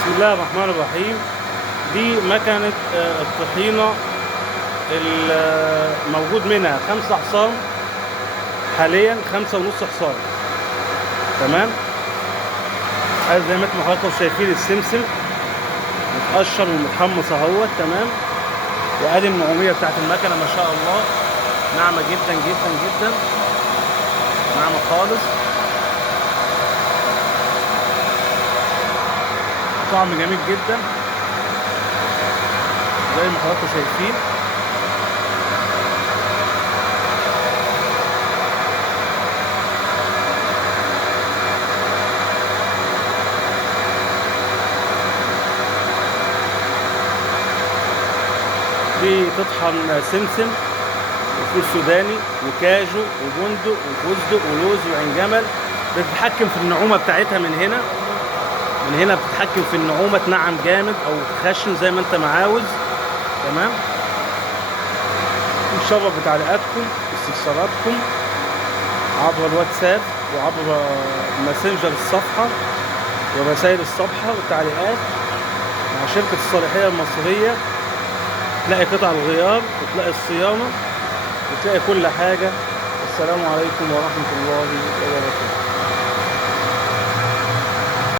بسم الله الرحمن الرحيم. دي مكنة الطحينة الموجود منها 5 حصان، حاليا 5.5 حصان. تمام. زي ما انتم حضراتكم شايفين السمسم متقشر ومتحمص اهوت. تمام. وادي النعومية بتاعت المكنة ما شاء الله، ناعمة جدا جدا جدا، ناعمة خالص، طعم جميل جدا زي ما حضراتكم شايفين. دي تطحن سمسم وفول سوداني وكاجو وبندق وفستق ولوز وعين جمل. بتتحكم في النعومه بتاعتها من هنا، من هنا بتتحكم في النعومه، تنعم جامد او خشن زي ما انت ما عاوز. تمام. نشرف بتعليقاتكم واستفساراتكم عبر الواتساب وعبر ماسنجر الصفحه ورسائل الصفحه والتعليقات مع شركه الصالحيه المصريه. تلاقي قطع الغيار وتلاقي الصيانه وتلاقي كل حاجه. السلام عليكم ورحمه الله وبركاته.